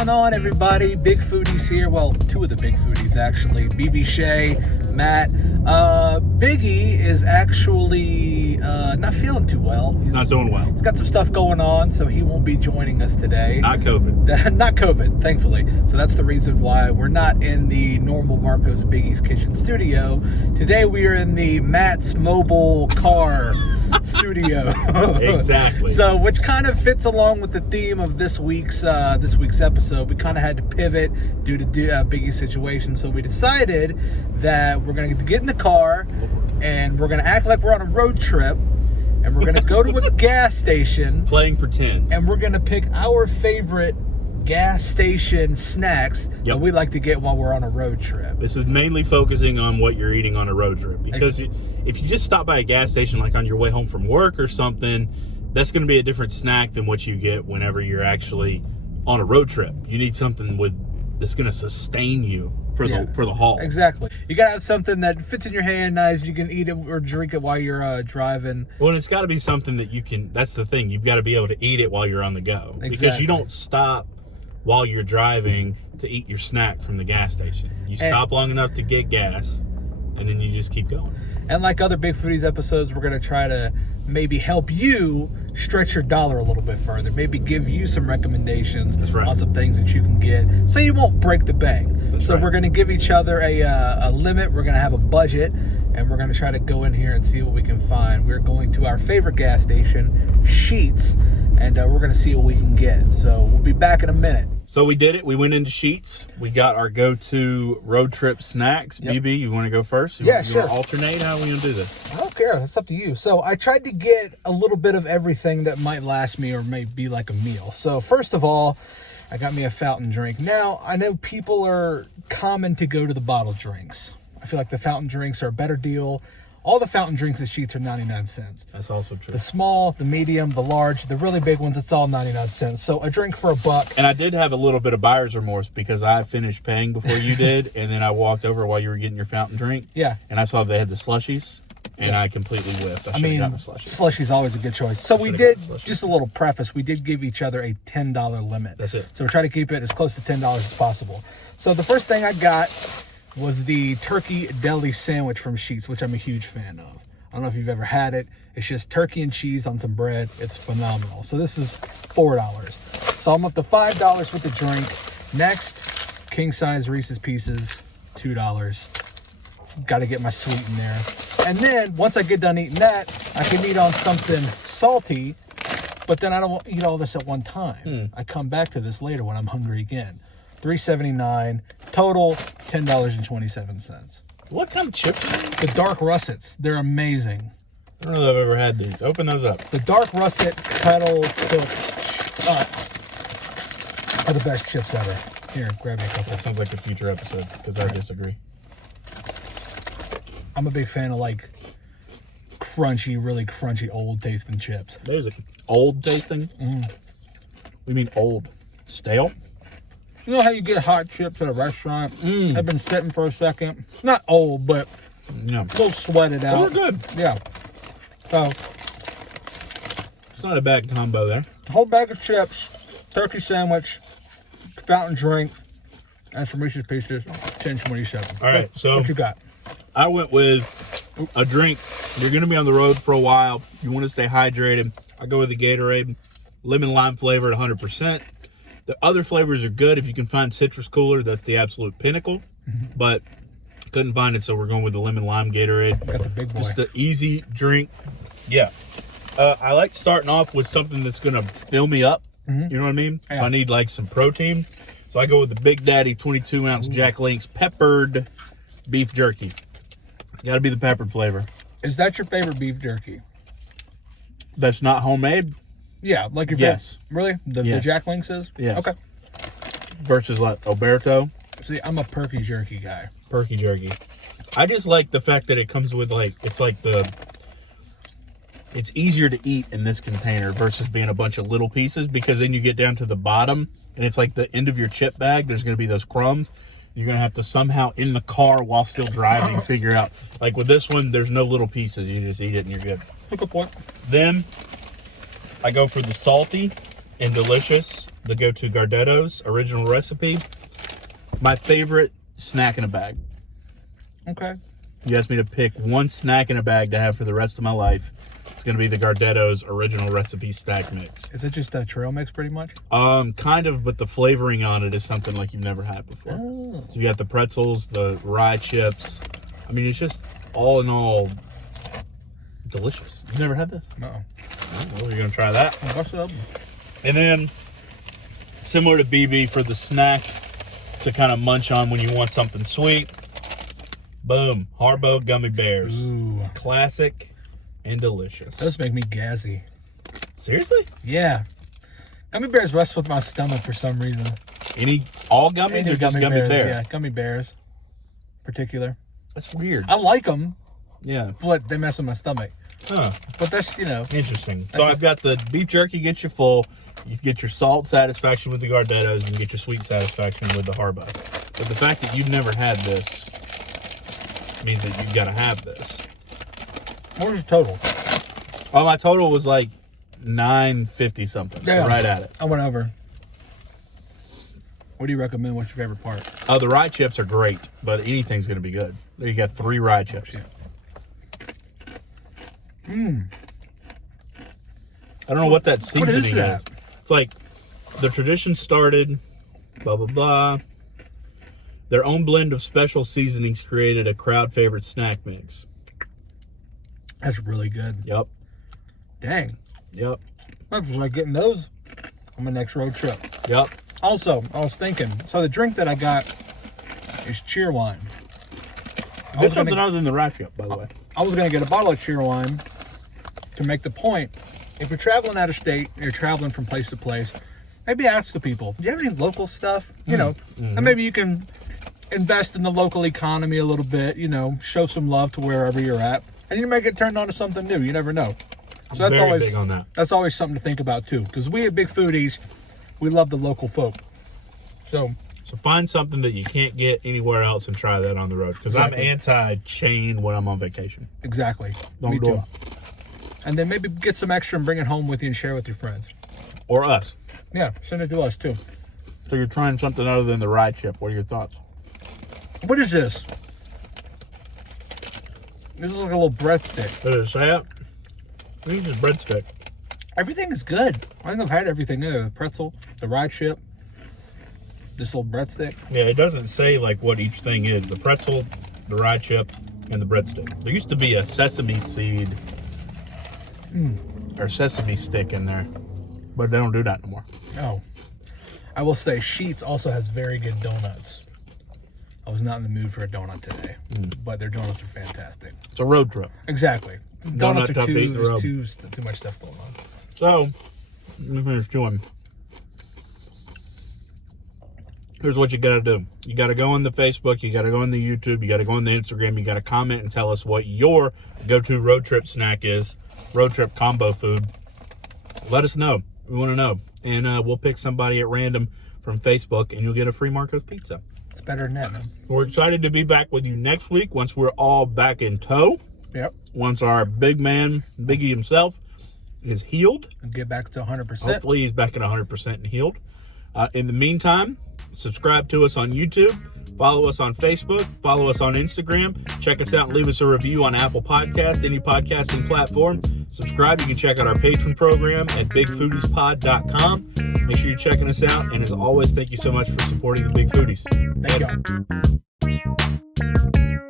going on, everybody? Big Foodies here. Well, two of the Big Foodies, actually. BB Shay, Matt. Biggie is actually not feeling too well. He's not doing well. He's got some stuff going on, so he won't be joining us today. Not COVID. Not COVID, thankfully. So that's the reason why we're not in the normal Marco's Biggie's Kitchen studio. Today we are in the Matt's mobile car studio. Exactly. So, which kind of fits along with the theme of this week's episode. We kind of had to pivot due to Biggie's situation, so we decided that we're going to get in the car and we're going to act like we're on a road trip, and we're going to go to a gas station, playing pretend, and we're going to pick our favorite gas station snacks that we like to get while we're on a road trip. This is mainly focusing on what you're eating on a road trip, because if you just stop by a gas station like on your way home from work or something, that's going to be a different snack than what you get whenever you're actually on a road trip. You need something that's going to sustain you for the haul. Exactly. You got to have something that fits in your hand, nice. You can eat it or drink it while you're driving. Well, and it's got to be something that you can. That's the thing. You've got to be able to eat it while you're on the go, because you don't stop while you're driving to eat your snack from the gas station. You stop long enough to get gas, and then you just keep going. And like other Big Foodies episodes, we're going to try to maybe help you stretch your dollar a little bit further. Maybe give you some recommendations on some things that you can get so you won't break the bank. We're going to give each other a limit. We're going to have a budget, and we're going to try to go in here and see what we can find. We're going to our favorite gas station, Sheetz, and we're going to see what we can get. So we'll be back in a minute. So we did it. We went into Sheetz. We got our go-to road trip snacks. Yep. BB, you want to go first? Sure. You want to alternate? How are we going to do this? I don't care. It's up to you. So I tried to get a little bit of everything that might last me or may be like a meal. So first of all, I got me a fountain drink. Now, I know people are common to go to the bottled drinks. I feel like the fountain drinks are a better deal. All the fountain drinks at Sheetz are 99 cents. That's also true. The small, the medium, the large, the really big ones, it's all 99 cents. So a drink for $1. And I did have a little bit of buyer's remorse because I finished paying before you did, and then I walked over while you were getting your fountain drink. Yeah. And I saw they had the slushies, and I completely whiffed. I mean, gotten the slushie's always a good choice. So we did, just a little preface, we did give each other a $10 limit. That's it. So we're trying to keep it as close to $10 as possible. So the first thing I got was the turkey deli sandwich from Sheetz, which I'm a huge fan of. I don't know if you've ever had it. It's just turkey and cheese on some bread. It's phenomenal. So this is $4. So I'm up to $5 with the drink. Next, king size Reese's Pieces, $2. Got to get my sweet in there. And then once I get done eating that, I can eat on something salty, but then I don't eat all this at one time. I come back to this later when I'm hungry again. $3.79, total $10.27. What kind of chips are these? The dark russets. They're amazing. I don't know that I've ever had these. Open those up. The dark russet kettle cooked are the best chips ever. Here, grab me a couple. That sounds like a future episode, because I disagree. I'm a big fan of like crunchy, really crunchy, old tasting chips. Those are old tasting? We mean old. Stale? You know how you get hot chips at a restaurant? They've been sitting for a second. Not old, but a little sweated out. They're good. Yeah. So, it's not a bad combo there. A whole bag of chips, turkey sandwich, fountain drink, and some Reese's Pieces, $10.27. All right, so what you got? I went with a drink. You're going to be on the road for a while. You want to stay hydrated. I go with the Gatorade, lemon lime flavored, 100%. The other flavors are good. If you can find citrus cooler, that's the absolute pinnacle. But couldn't find it, so we're going with the lemon lime Gatorade. Got the big boy. Just an easy drink. Yeah. I like starting off with something that's going to fill me up. You know what I mean? Yeah. So I need like some protein. So I go with the Big Daddy 22-ounce Jack Link's peppered beef jerky. It's got to be the peppered flavor. Is that your favorite beef jerky? That's not homemade? Yeah, like your yes. Really? The Jack Link's is? Yes. Okay. Versus like Alberto? See, I'm a perky jerky guy. Perky jerky. I just like the fact that it comes with like, it's easier to eat in this container versus being a bunch of little pieces, because then you get down to the bottom and it's like the end of your chip bag. There's going to be those crumbs. You're going to have to somehow in the car while still driving figure out. Like with this one, there's no little pieces. You just eat it and you're good. Good point. Then I go for the salty and delicious the go-to Gardettos original recipe. My favorite snack in a bag. Okay. You asked me to pick one snack in a bag to have for the rest of my life. It's going to be the Gardettos original recipe snack mix. Is it just a trail mix pretty much? Kind of, but the flavoring on it is something like you've never had before. Oh. So you got the pretzels, the rye chips. I mean, it's just all in all delicious. You've never had this? No. Well, you're going to try that. What's up? And then, similar to BB, for the snack to kind of munch on when you want something sweet, boom, Haribo gummy bears. Ooh. Classic and delicious. Those make me gassy. Seriously? Yeah. Gummy bears mess with my stomach for some reason. All gummies or just gummy bears? Yeah, gummy bears. Particular. That's weird. I like them, Yeah. but they mess with my stomach. Huh. But that's, Interesting. So I've got the beef jerky gets you full. You get your salt satisfaction with the Gardettos. You get your sweet satisfaction with the Haribo. But the fact that you've never had this means that you've got to have this. What was your total? Oh, my total was like $9.50 something. Yeah. So right at it. I went over. What do you recommend? What's your favorite part? Oh, the rye chips are great, but anything's going to be good. There you got 3 rye chips. Mmm. I don't know what that seasoning is that? is. It's like the tradition started, blah, blah, blah. Their own blend of special seasonings created a crowd favorite snack mix. That's really good. Yep. Dang. Yep. I was like getting those on my next road trip. Yep. Also, I was thinking, so the drink that I got is cheer wine. There's something other than the rye chip, by the way. I was going to get a bottle of cheer wine to make the point. If you're traveling out of state, you're traveling from place to place, maybe ask the people, do you have any local stuff? And maybe you can invest in the local economy a little bit, show some love to wherever you're at. And you may get turned on to something new. You never know. So that's Very always big on that. That's always something to think about too. Because we at Big Foodies, we love the local folk. So find something that you can't get anywhere else and try that on the road. Because Exactly. I'm anti-chain when I'm on vacation. exactly. Don't Me do too. it. And then maybe get some extra and bring it home with you and share with your friends. Or us. Yeah, send it to us too. So you're trying something other than the rye chip. What are your thoughts? What is this? This is like a little breadstick. Does it say it? I think it's just breadstick. Everything is good. I think I've had everything there. The pretzel, the rye chip, this little breadstick. Yeah, it doesn't say like what each thing is. The pretzel, the rye chip, and the breadstick. There used to be a sesame seed or sesame stick in there, but they don't do that no more. Oh. I will say Sheetz also has very good donuts. I was not in the mood for a donut today, but their donuts are fantastic. It's a road trip. Exactly. Donut Donuts are tough to eat the road. too much stuff going on. So, let me finish chewing. Here's what you gotta do. You gotta go on the Facebook, you gotta go on the YouTube, you gotta go on the Instagram, you gotta comment and tell us what your go-to road trip snack is, road trip combo food. Let us know. We wanna know. And we'll pick somebody at random from Facebook and you'll get a free Marco's pizza. It's better than that, man. We're excited to be back with you next week once we're all back in tow. Yep. Once our big man, Biggie himself, is healed. And get back to 100%. Hopefully he's back at 100% and healed. In the meantime, subscribe to us on YouTube. Follow us on Facebook. Follow us on Instagram. Check us out and leave us a review on Apple Podcast, any podcasting platform. Subscribe. You can check out our Patreon program at bigfoodiespod.com. Make sure you're checking us out. And as always, thank you so much for supporting the Big Foodies. Thank y'all.